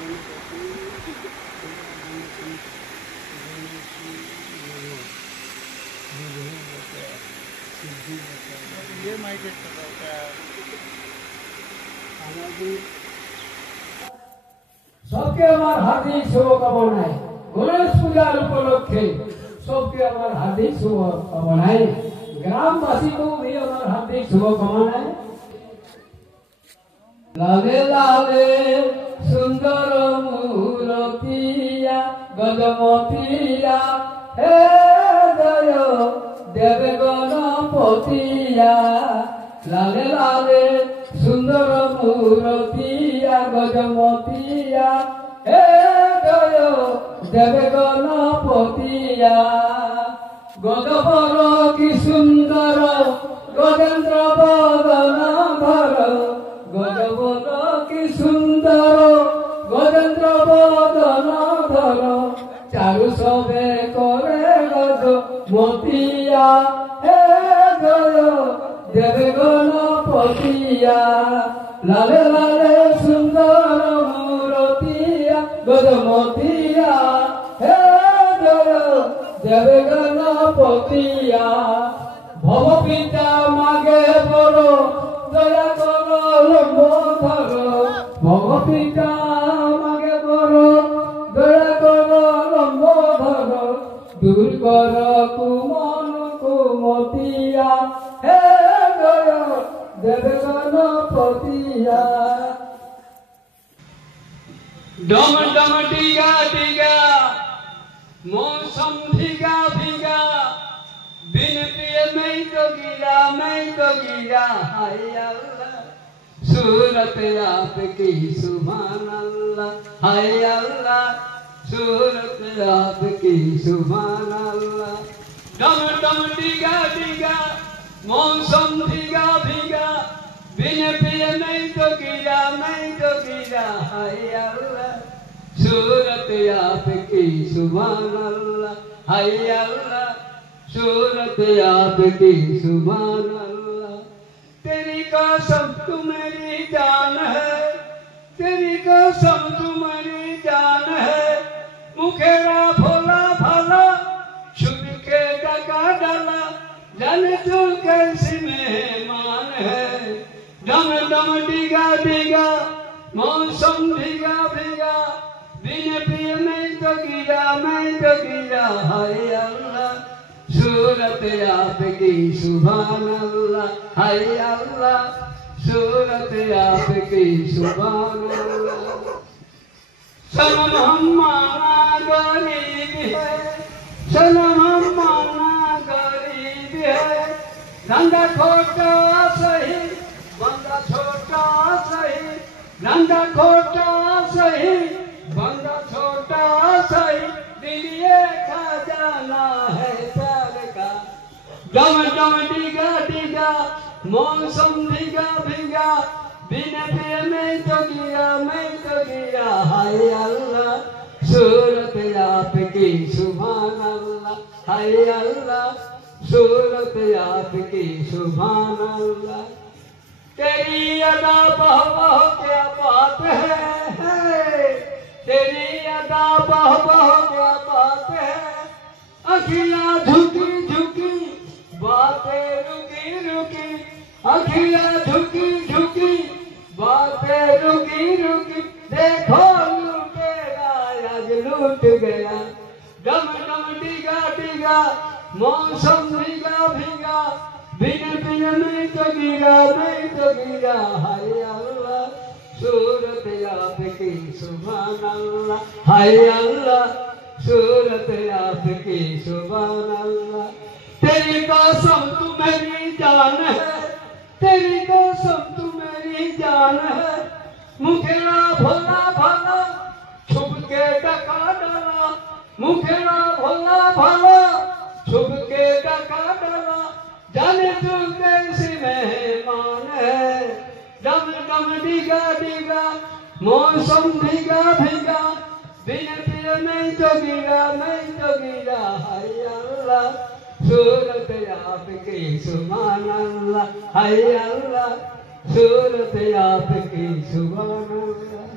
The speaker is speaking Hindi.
ये माइक सबके আমার হার্দিক শুভকামনায় গণেশ পূজার উপলক্ষে सबके আমার হার্দিক শুভকামনায় গ্রামবাসীকে भी আমার হার্দিক শুভকামনায় লালে লালে সুন্দর মূরতিয়া গজমতিয়া হে জয় দেবে গণপতিয়া লালে লালে সুন্দর মূরতিয়া গজমতিয়া হে জয় দেবে গণপতিয়া গজবর কি সুন্দর গজেন্দ্র বদন ধর গজবর কি সুন্দর গজেন্দ্র বদন ধর চারু সবে করে গজ মতিয়া হে জয় দেবে গণপতিয়া লালে লালে সুন্দর মূরতিয়া গজমতিয়া হে জয় দেবে গণপতিয়া ভব পিতা মাগে বড় দয়া কর লম্বধর ভব পিতা মাগে বড় দয়া কর লম্বধর দূর কর কুমন কুমতিয়া হে জয় দেবে গণপতিয়া ডম ডম ডিগা ডিগা मौसम भीगा भीगा बिन पिए मैं तो गिरा हाय अल्लाह सूरत आपकी सुभान अल्लाह हाय अल्लाह सूरत आपकी सुभान अल्लाह डम डम डिगा डिगा मौसम भीगा भीगा बिन पिए मैं तो गिरा हाय अल्लाह सूरत आपकी सुभान अल्लाह हाय अल्लाह सूरत आपकी सुभान अल्लाह तेरी कसम तू मेरी जान है तेरी कसम तू मेरी जान है मुखेरा भोला भाला छुप के डका डाला जाने तू कैसी मेहमान है डम डम डिगा डिगा मौसम भीगा भीगा बिन पिए मैं तो गिरा हाय अल्लाह सूरत आपकी सुभान अल्लाह हाय अल्लाह सूरत आपकी सुभान अल्लाह सनम हम माना गरीब है सनम हम माना गरीब है धंधा खोटा सही बंदा छोटा सही धंधा खोटा सही बंदा छोटा सही दिल ये खजाना है प्यार का डम डम डिगा डिगा मौसम भीगा भीगा बिन पिए मैं तो गिरा हाय अल्लाह सूरत आपकी सुभान अल्लाह हाय अल्लाह सूरत आपकी सुभान अल्लाह तेरी अदा बह बह क्या बात है तेरी अदा बह बह क्या बात है अखियाँ झुकी झुकी बातें रुकी रुकी अखियाँ झुकी झुकी बातें रुकी रुकी देखो लूटेगा आज लूट गया डम डम डिगा डिगा मौसम भीगा भीगा बिन पिए मैं तो गिरा हाय अल्लाह सूरत आपकी सुभान अल्लाह हाय अल्लाह सूरत आपकी सुभान अल्लाह तेरी कसम तू मेरी जान है तेरी कसम तू मेरी जान है मुखेड़ा भोला भाला छुप के डका डाला मुखेड़ा भोला भाला छुप के डका डाला जाने तू कैसी मेहमान है डम डम डिगा डिगा मौसम भीगा भीगा बिन पिए मैं तो गिरा हाय अल्लाह सूरत आपकी सुभान अल्लाह हाय अल्लाह सूरत आपकी सुभान अल्लाह